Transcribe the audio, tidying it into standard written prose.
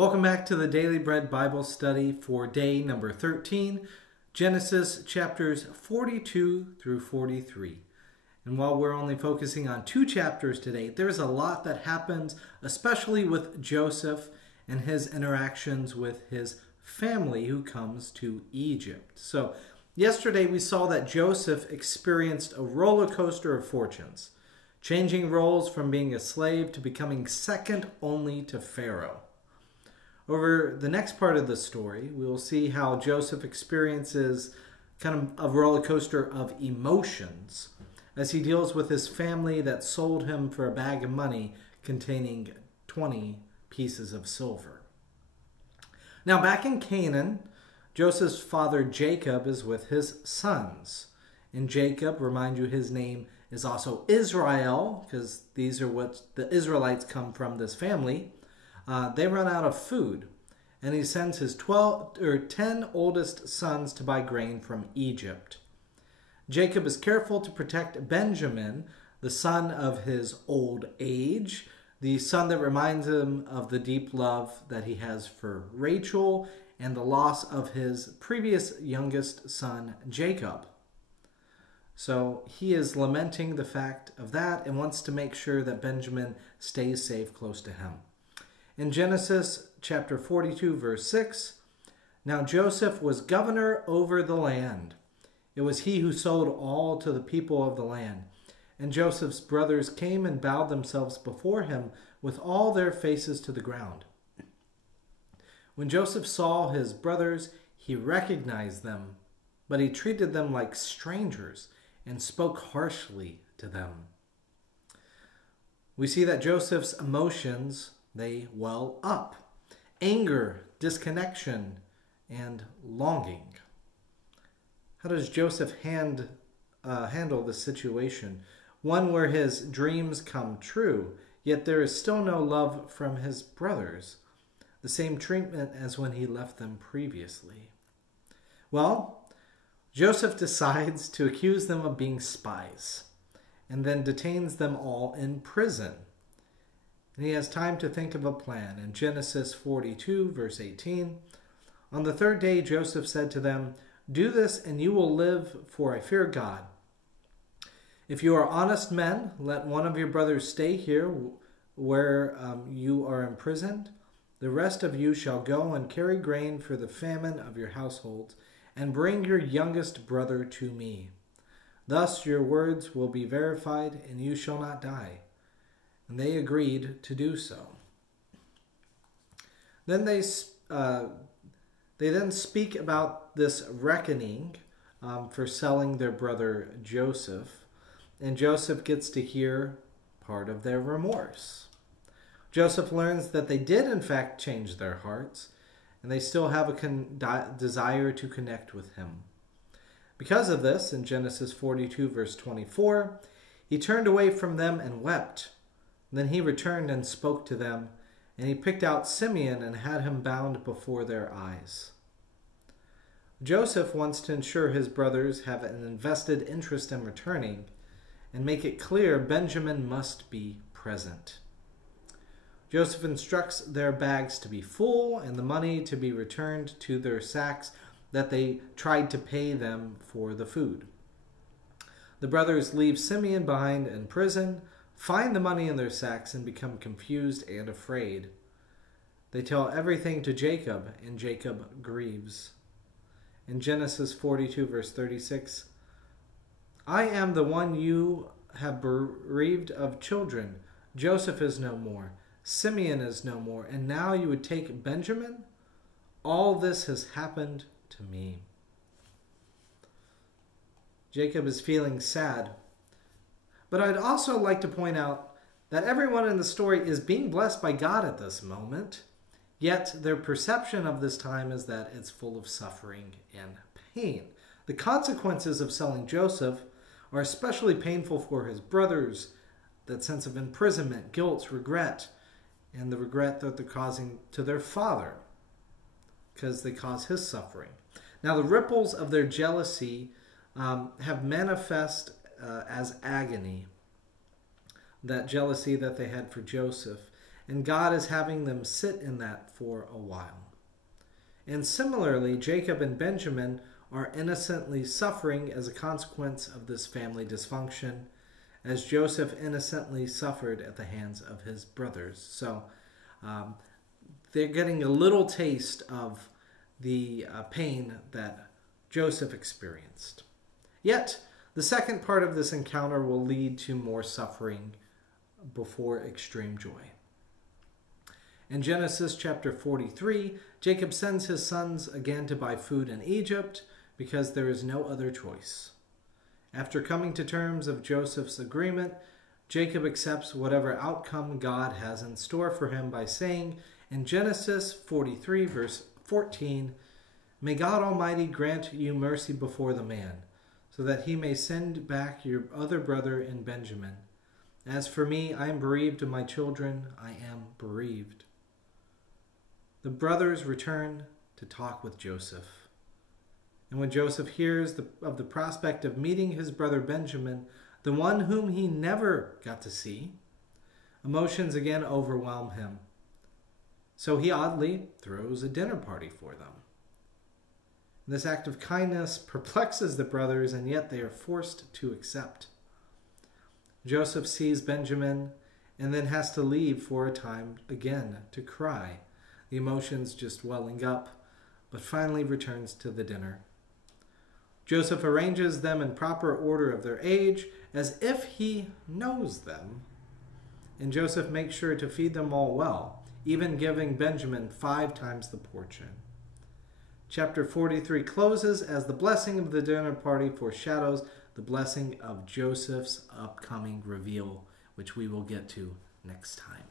Welcome back to the Daily Bread Bible study for day number 13, Genesis chapters 42 through 43. And while we're only focusing on 2 chapters today, there's a lot that happens, especially with Joseph and his interactions with his family who comes to Egypt. So yesterday we saw that Joseph experienced a roller coaster of fortunes, changing roles from being a slave to becoming second only to Pharaoh. Over the next part of the story, we will see how Joseph experiences kind of a roller coaster of emotions as he deals with his family that sold him for a bag of money containing 20 pieces of silver. Now, back in Canaan, Joseph's father Jacob is with his sons. And Jacob, remind you, his name is also Israel, because these are what the Israelites come from, this family. They run out of food, and he sends his 10 oldest sons to buy grain from Egypt. Jacob is careful to protect Benjamin, the son of his old age, the son that reminds him of the deep love that he has for Rachel and the loss of his previous youngest son, Jacob. So he is lamenting the fact of that and wants to make sure that Benjamin stays safe close to him. In Genesis chapter 42, verse 6, now Joseph was governor over the land. It was he who sold all to the people of the land. And Joseph's brothers came and bowed themselves before him with all their faces to the ground. When Joseph saw his brothers, he recognized them, but he treated them like strangers and spoke harshly to them. We see that Joseph's emotions, they well up. Anger, disconnection, and longing. How does Joseph handle the situation? One where his dreams come true, yet there is still no love from his brothers. The same treatment as when he left them previously. Well, Joseph decides to accuse them of being spies, and then detains them all in prison. And he has time to think of a plan. In Genesis 42, verse 18, on the third day Joseph said to them, do this and you will live, for I fear God. If you are honest men, let one of your brothers stay here where you are imprisoned. The rest of you shall go and carry grain for the famine of your households, and bring your youngest brother to me. Thus your words will be verified, and you shall not die. And they agreed to do so. Then they then speak about this reckoning for selling their brother Joseph. And Joseph gets to hear part of their remorse. Joseph learns that they did in fact change their hearts, and they still have a desire to connect with him. Because of this, in Genesis 42, verse 24, he turned away from them and wept. Then he returned and spoke to them, and he picked out Simeon and had him bound before their eyes. Joseph wants to ensure his brothers have an invested interest in returning, and make it clear Benjamin must be present. Joseph instructs their bags to be full and the money to be returned to their sacks that they tried to pay them for the food. The brothers leave Simeon behind in prison, find the money in their sacks, and become confused and afraid. They tell everything to Jacob, and Jacob grieves. In Genesis 42, verse 36, I am the one you have bereaved of children. Joseph is no more. Simeon is no more. And now you would take Benjamin? All this has happened to me. Jacob is feeling sad. But I'd also like to point out that everyone in the story is being blessed by God at this moment, yet their perception of this time is that it's full of suffering and pain. The consequences of selling Joseph are especially painful for his brothers, that sense of imprisonment, guilt, regret, and the regret that they're causing to their father because they cause his suffering. Now, the ripples of their jealousy have manifest as agony, that jealousy that they had for Joseph. and God is having them sit in that for a while. And similarly, Jacob and Benjamin are innocently suffering as a consequence of this family dysfunction, as Joseph innocently suffered at the hands of his brothers. So they're getting a little taste of the pain that Joseph experienced. Yet, the second part of this encounter will lead to more suffering before extreme joy. In Genesis chapter 43, Jacob sends his sons again to buy food in Egypt because there is no other choice. After coming to terms of Joseph's agreement, Jacob accepts whatever outcome God has in store for him by saying in Genesis 43, verse 14, "May God Almighty grant you mercy before the man, so that he may send back your other brother in Benjamin. As for me, I am bereaved of my children, I am bereaved." The brothers return to talk with Joseph. And when Joseph hears of the prospect of meeting his brother Benjamin, the one whom he never got to see, emotions again overwhelm him. So he oddly throws a dinner party for them. This act of kindness perplexes the brothers, and yet they are forced to accept. Joseph sees Benjamin and then has to leave for a time again to cry, the emotions just welling up, but finally returns to the dinner. Joseph arranges them in proper order of their age, as if he knows them. And Joseph makes sure to feed them all well, even giving Benjamin 5 times the portion. Chapter 43 closes as the blessing of the dinner party foreshadows the blessing of Joseph's upcoming reveal, which we will get to next time.